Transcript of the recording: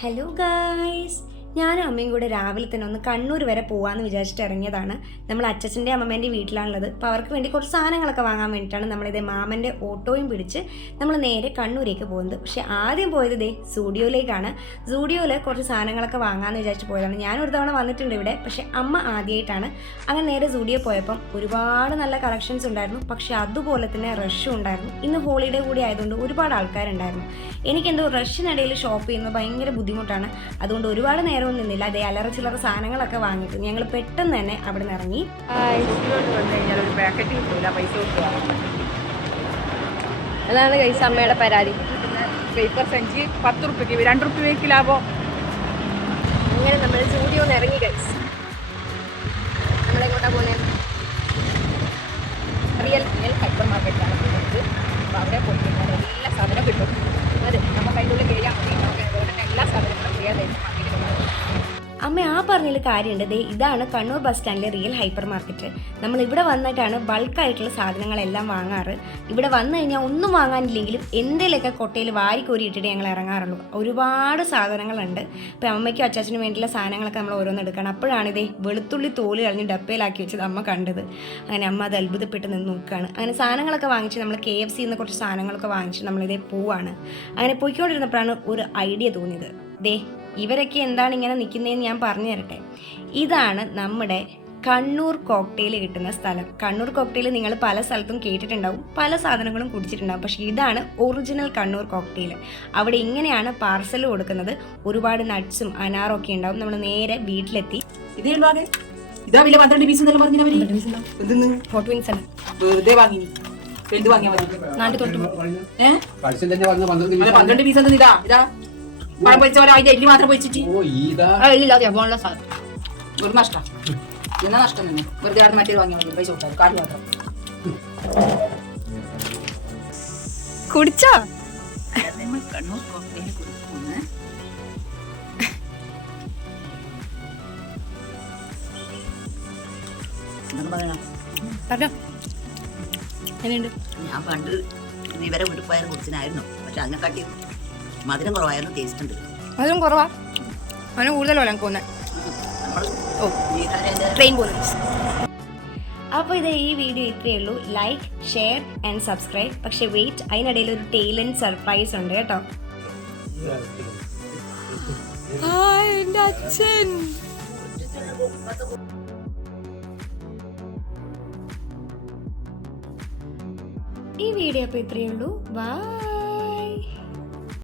Hello guys, ഞാനും അമ്മയും കൂടെ രാവിലെ തന്നെ ഒന്ന് കണ്ണൂർ വരെ പോകാമെന്ന് വിചാരിച്ചിട്ട് ഇറങ്ങിയതാണ്. നമ്മൾ അച്ഛൻ്റെ അമ്മമ്മേൻ്റെ വീട്ടിലാണുള്ളത്. അപ്പോൾ അവർക്ക് വേണ്ടി കുറച്ച് സാധനങ്ങളൊക്കെ വാങ്ങാൻ വേണ്ടിയിട്ടാണ് നമ്മളിതേ മാമൻ്റെ ഓട്ടോയും പിടിച്ച് നമ്മൾ നേരെ കണ്ണൂരേക്ക് പോകുന്നത്. പക്ഷേ ആദ്യം പോയത് ഇതേ സൂഡിയോയിലേക്കാണ്. സൂഡിയോയിൽ കുറച്ച് സാധനങ്ങളൊക്കെ വാങ്ങാമെന്ന് വിചാരിച്ച് പോയതാണ്. ഞാനൊരു തവണ വന്നിട്ടുണ്ട് ഇവിടെ, പക്ഷേ അമ്മ ആദ്യമായിട്ടാണ്. അങ്ങനെ നേരെ സൂഡിയോ പോയപ്പം ഒരുപാട് നല്ല കളക്ഷൻസ് ഉണ്ടായിരുന്നു. പക്ഷേ അതുപോലെ തന്നെ റഷും ഉണ്ടായിരുന്നു. ഇന്ന് ഹോളിഡേ കൂടി ആയതുകൊണ്ട് ഒരുപാട് ആൾക്കാരുണ്ടായിരുന്നു. എനിക്കെന്തോ റഷിനിടയിൽ ഷോപ്പ് ചെയ്യുന്നത് ഭയങ്കര ബുദ്ധിമുട്ടാണ്. അതുകൊണ്ട് ഒരുപാട് നേരമൊന്നും നിന്നില്ല. അതേ അലറ ചില്ലറ സാധനങ്ങളൊക്കെ വാങ്ങിയിട്ട് ഞങ്ങൾ പെട്ടെന്ന് തന്നെ അവിടെ നിന്ന് ഇറങ്ങി. അതാണ് കൈസ് അമ്മയുടെ പരാതി. പേപ്പർ സഞ്ചി 10 രൂപയ്ക്ക് 2 രൂപയ്ക്ക് ലാഭം. അങ്ങനെ നമ്മൾ സ്റ്റുഡിയോന്ന് ഇറങ്ങി കൈസ്. നമ്മളെങ്ങോട്ടാ പോകുന്നത്? റിയൽ ഹൈപ്പർ മാർക്കറ്റാണ് പോകുന്നത്. അപ്പോൾ അവിടെ പോയി കഴിഞ്ഞാൽ എല്ലാ സാധനവും കിട്ടും. അതെ, നമുക്ക് അതിൻ്റെ ഉള്ളിൽ കയറിയാൽ മതി. നമുക്ക് അതുകൊണ്ട് തന്നെ എല്ലാ സാധനങ്ങളും ഫ്രീ ആയിട്ട് അമ്മ ആ പറഞ്ഞതിൽ കാര്യമുണ്ട്. ദേ ഇതാണ് കണ്ണൂർ ബസ് സ്റ്റാൻഡിലെ റിയൽ ഹൈപ്പർ മാർക്കറ്റ്. നമ്മൾ ഇവിടെ വന്നിട്ടാണ് ബൾക്കായിട്ടുള്ള സാധനങ്ങളെല്ലാം വാങ്ങാറ്. ഇവിടെ വന്നു കഴിഞ്ഞാൽ ഒന്നും വാങ്ങാനില്ലെങ്കിലും എന്തെങ്കിലുമൊക്കെ കൊട്ടയിൽ വാരിക്കോരി ഇട്ടിട്ട് ഞങ്ങൾ ഇറങ്ങാറുള്ളൂ. ഒരുപാട് സാധനങ്ങളുണ്ട്. ഇപ്പോൾ അമ്മയ്ക്കും അച്ചാച്ചനും വേണ്ടിയുള്ള സാധനങ്ങളൊക്കെ നമ്മൾ ഓരോന്ന് എടുക്കണം. അപ്പോഴാണ് ഇതേ വെളുത്തുള്ളി തോല് കളഞ്ഞ് ഡപ്പയിലാക്കി വെച്ചത് അമ്മ കണ്ടത്. അങ്ങനെ അമ്മ അത് അത്ഭുതപ്പെട്ട് നിന്ന് നോക്കുകയാണ്. അങ്ങനെ സാധനങ്ങളൊക്കെ വാങ്ങിച്ച് നമ്മൾ KFC നിന്ന് കുറച്ച് സാധനങ്ങളൊക്കെ വാങ്ങിച്ച് നമ്മളിതേ പോവാണ്. അങ്ങനെ പോയിക്കൊണ്ടിരുന്നപ്പോഴാണ് ഒരു ഐഡിയ തോന്നിയത്. ദേ ഇവരൊക്കെ എന്താണ് ഇങ്ങനെ നിൽക്കുന്നതെന്ന് ഞാൻ പറഞ്ഞു തരട്ടെ. ഇതാണ് നമ്മുടെ കണ്ണൂർ കോക്ടെയിൽ കിട്ടുന്ന സ്ഥലം. കണ്ണൂർ കോക്ടെയിൽ നിങ്ങൾ പല സ്ഥലത്തും കേട്ടിട്ടുണ്ടാവും, പല സാധനങ്ങളും കുടിച്ചിട്ടുണ്ടാവും. പക്ഷേ ഇതാണ് ഒറിജിനൽ കണ്ണൂർ കോക്ടെയിൽ. അവിടെ ഇങ്ങനെയാണ് പാർസൽ കൊടുക്കുന്നത്. ഒരുപാട് നട്ട്സും അനാറും ഒക്കെ ഉണ്ടാവും. നമ്മൾ നേരെ വീട്ടിലെത്തി. ഇതാ വില 12 പീസ് എന്നല്ല പറഞ്ഞവര്. ഹോട്ട് വിങ്സ് ആണ്. വെറുതെ വാങ്ങി എന്ത് വാങ്ങിയാൽ മതി. 12 പീസ് എന്താ? ഇതാ ഇതാ പഴം പൊരിച്ച പോലെ അതിന്റെ എല്ലി മാത്രം പൊരിച്ചിട്ട് ഒരു നഷ്ടം. എന്നാ നഷ്ടം തന്നെ. വെറുതെ അവിടെ മറ്റേ വാങ്ങിയാൽ മതി. പൈസ കൊടുത്താൽ കാര്യം മാത്രം. കുടിച്ചോ? കണ്ണൂർ കോക്ടെയിൽ കുടിക്കുന്നു. ഞാൻ പണ്ട് ഇവരെ വീട്ടിൽ പോയാലും കുടിച്ചിനായിരുന്നു. പക്ഷെ അതിനെക്കാട്ടി മധുരം കുറവായിരുന്നു, ടേസ്റ്റ് ഉണ്ട്. അതും കുറവാ, അതിന് കൂടുതൽ വരാൻ പോകുന്നത്. ട്രെയിൻ പോകുന്നത്. അപ്പോൾ ഇത് ഈ വീഡിയോ ഇത്രയേ ഉള്ളൂ. Like, share and subscribe. പക്ഷേ വെയിറ്റ്, അതിനിടയിൽ ഒരു ടൈലൻഡ് സർപ്രൈസ് ഉണ്ട് കേട്ടോ. അച്ഛൻ ഈ വീഡിയോ അപ്പോൾ ഇത്രയേ ഉള്ളൂ. ബൈ.